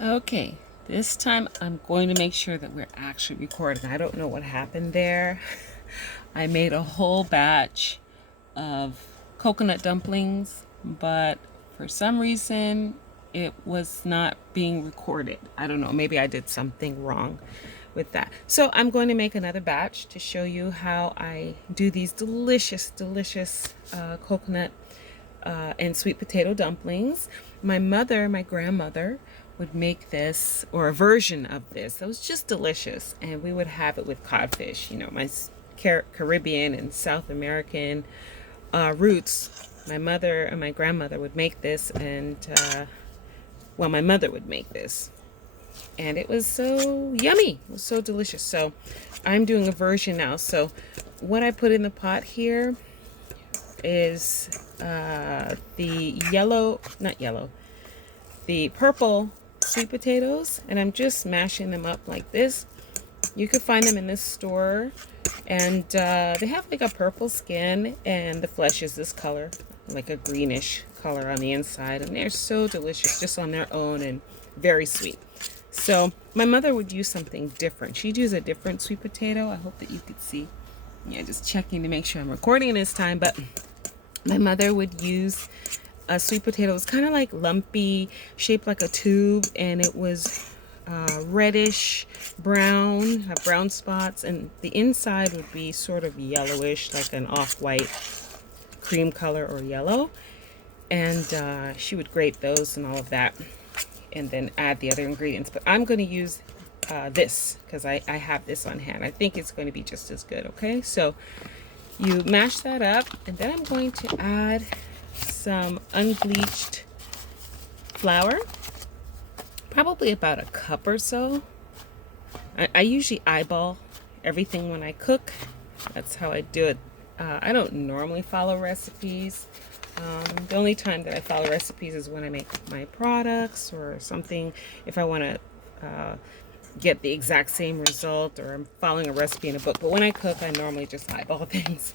Okay, this time I'm going to make sure that we're actually recording. I don't know what happened there. I made a whole batch of coconut dumplings, but for some reason it was not being recorded. I don't know, maybe I did something wrong with that. So I'm going to make another batch to show you how I do these delicious, delicious coconut and sweet potato dumplings. My grandmother, would make this, or a version of this that was just delicious, and we would have it with codfish. You know, my Caribbean and South American roots. My mother and my grandmother would make this, and well, my mother would make this, and it was so yummy. It was so delicious. So I'm doing a version now. So what I put in the pot here is the yellow, not yellow, the purple sweet potatoes, and I'm just mashing them up like this. You could find them in this store, and they have like a purple skin, and the flesh is this color, like a greenish color on the inside, and they're so delicious just on their own and very sweet. So my mother would use something different. She'd use a different sweet potato. I hope that you could see. Yeah, just checking to make sure I'm recording this time, but my mother would use a sweet potato. It was kind of like lumpy, shaped like a tube, and it was reddish brown, have brown spots, and the inside would be sort of yellowish, like an off-white cream color or yellow. And she would grate those and all of that, and then add the other ingredients. But I'm going to use this because I have this on hand. I think it's going to be just as good. Okay, so you mash that up, and then I'm going to add some unbleached flour, probably about a cup or so. I usually eyeball everything when I cook. That's how I do it. I don't normally follow recipes. The only time that I follow recipes is when I make my products or something. If I want to get the exact same result, or I'm following a recipe in a book. But when I cook, I normally just eyeball things.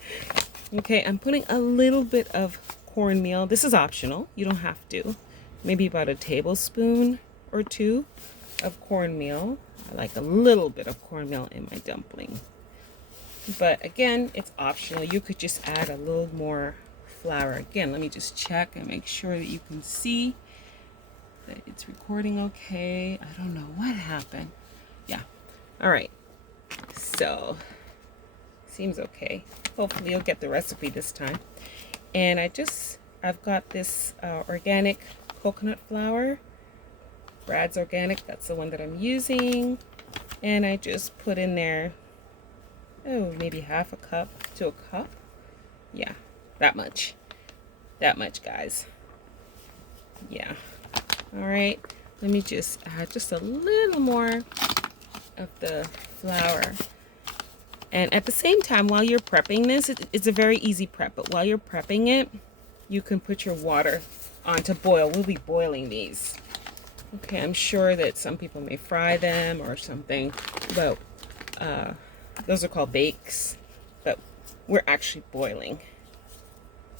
Okay, I'm putting a little bit of cornmeal. This is optional. You don't have to. Maybe about a tablespoon or two of cornmeal. I like a little bit of cornmeal in my dumpling. But again, it's optional. You could just add a little more flour. Again, let me just check and make sure that you can see that it's recording okay. I don't know what happened. Yeah. All right. So, seems okay. Hopefully you'll get the recipe this time. And I've got this organic coconut flour. Brad's Organic, that's the one that I'm using. And I just put in there, oh, maybe half a cup to a cup. Yeah, that much. That much, guys. Yeah. All right, let me just add just a little more of the flour. And at the same time, while you're prepping this, it's a very easy prep, but while you're prepping it, you can put your water on to boil. We'll be boiling these. Okay, I'm sure that some people may fry them or something, but those are called bakes, but we're actually boiling.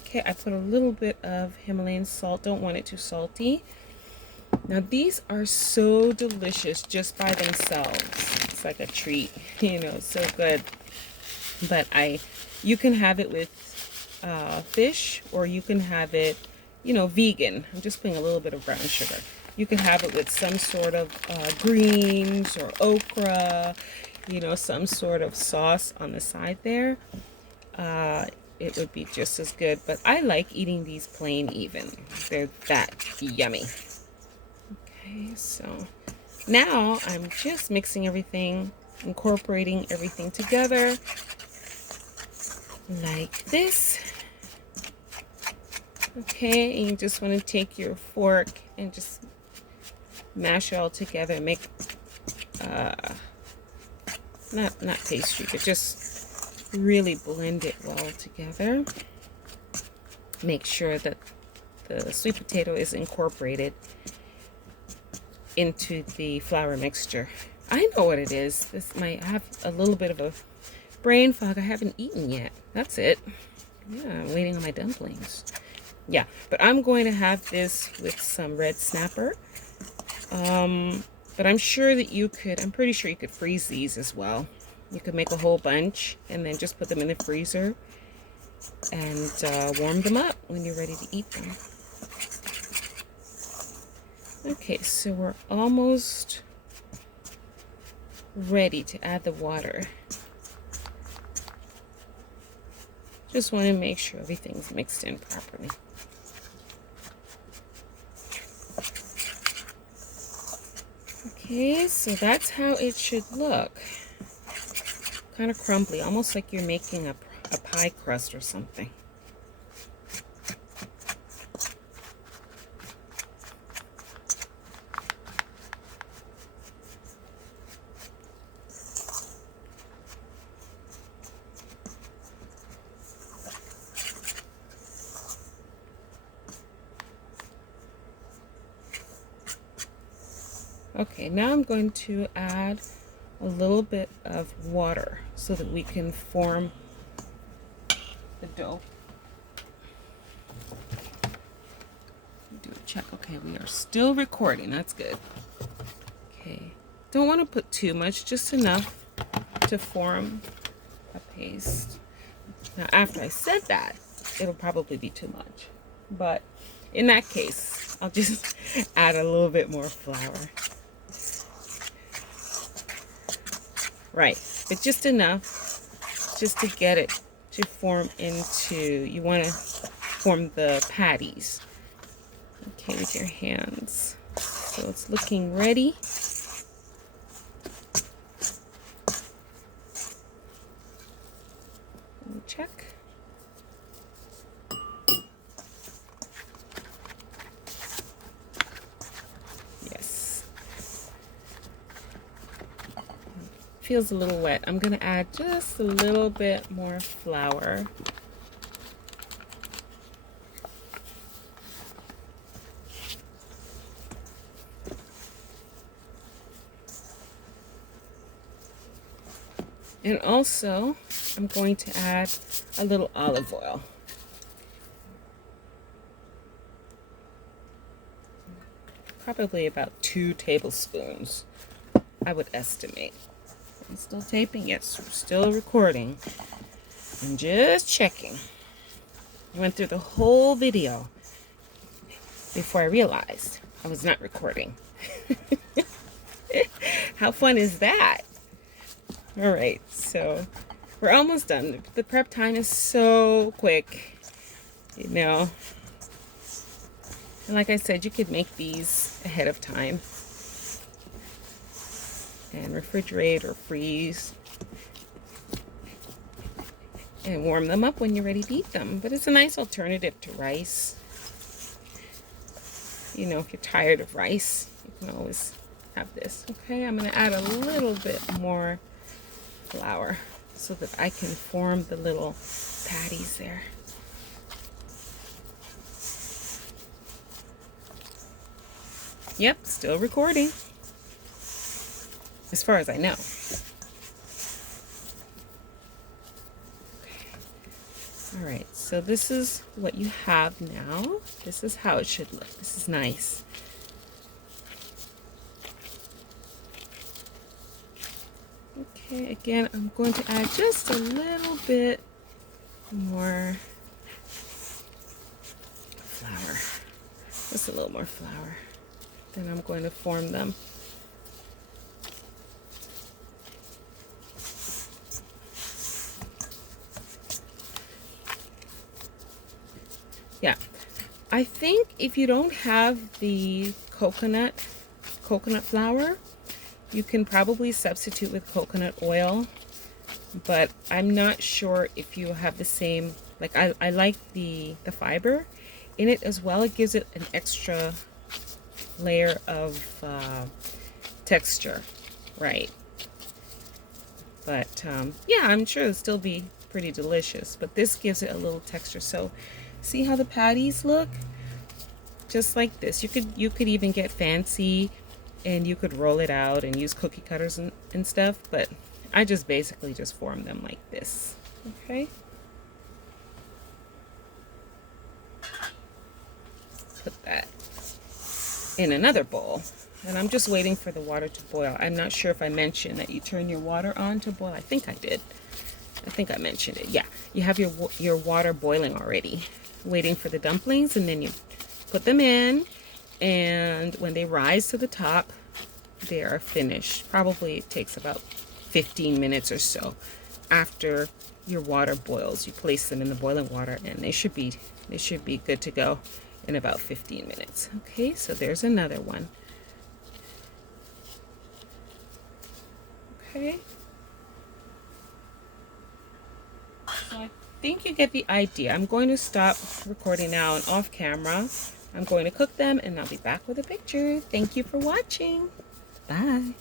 Okay, I put a little bit of Himalayan salt. Don't want it too salty. Now these are so delicious just by themselves. It's like a treat, you know, so good. But you can have it with fish, or you can have it, you know, vegan. I'm just putting a little bit of brown sugar. You can have it with some sort of greens or okra, you know, some sort of sauce on the side there. It would be just as good. But I like eating these plain even. They're that yummy. Okay, so now I'm just mixing everything, incorporating everything together like this. Okay, and you just want to take your fork and just mash it all together. Make not pastry, but just really blend it well together. Make sure that the sweet potato is incorporated into the flour mixture. I know what it is. This might have a little bit of a brain fog. I haven't eaten yet. That's it. Yeah, I'm waiting on my dumplings. Yeah, but I'm going to have this with some red snapper But I'm sure that I'm pretty sure you could freeze these as well. You could make a whole bunch and then just put them in the freezer and warm them up when you're ready to eat them. Okay, so we're almost ready to add the water. Just want to make sure everything's mixed in properly. Okay, so that's how it should look. Kind of crumbly, almost like you're making a pie crust or something. Okay, now I'm going to add a little bit of water so that we can form the dough. Do a check. Okay, we are still recording. That's good. Okay, don't want to put too much, just enough to form a paste. Now, after I said that, it'll probably be too much. But in that case, I'll just add a little bit more flour. Right, but just enough just to get it to form into, you want to form the patties. Okay, with your hands. So it's looking ready. Let me check. Yes. Feels a little wet. I'm going to add just a little bit more flour. And also, I'm going to add a little olive oil. Probably about 2 tablespoons, I would estimate. I'm still taping? Yes, we're still recording. I'm just checking. I went through the whole video before I realized I was not recording. How fun is that? All right, so we're almost done. The prep time is so quick, you know. And like I said, you could make these ahead of time and refrigerate or freeze and warm them up when you're ready to eat them. But it's a nice alternative to rice. You know, if you're tired of rice, you can always have this. Okay, I'm going to add a little bit more flour so that I can form the little patties there. Yep, still recording. As far as I know. Okay. All right, so this is what you have now. This is how it should look. This is nice. Okay, again, I'm going to add just a little bit more flour. Just a little more flour. Then I'm going to form them. Yeah, I think if you don't have the coconut flour, you can probably substitute with coconut oil, but I'm not sure if you have the same, like I like the fiber in it as well. It gives it an extra layer of texture, right? But yeah, I'm sure it'll still be pretty delicious, but this gives it a little texture. So see how the patties look? Just like this. You could even get fancy and you could roll it out and use cookie cutters and stuff, but I just basically just form them like this. Okay? Put that in another bowl. And I'm just waiting for the water to boil. I'm not sure if I mentioned that you turn your water on to boil. I think I did. I think I mentioned it. Yeah, you have your water boiling already, waiting for the dumplings, and then you put them in, and when they rise to the top, they are finished. Probably it takes about 15 minutes or so after your water boils. You place them in the boiling water, and they should be good to go in about 15 minutes. Okay, so there's another one. Okay. So I think you get the idea. I'm going to stop recording now and off camera. I'm going to cook them, and I'll be back with a picture. Thank you for watching. Bye.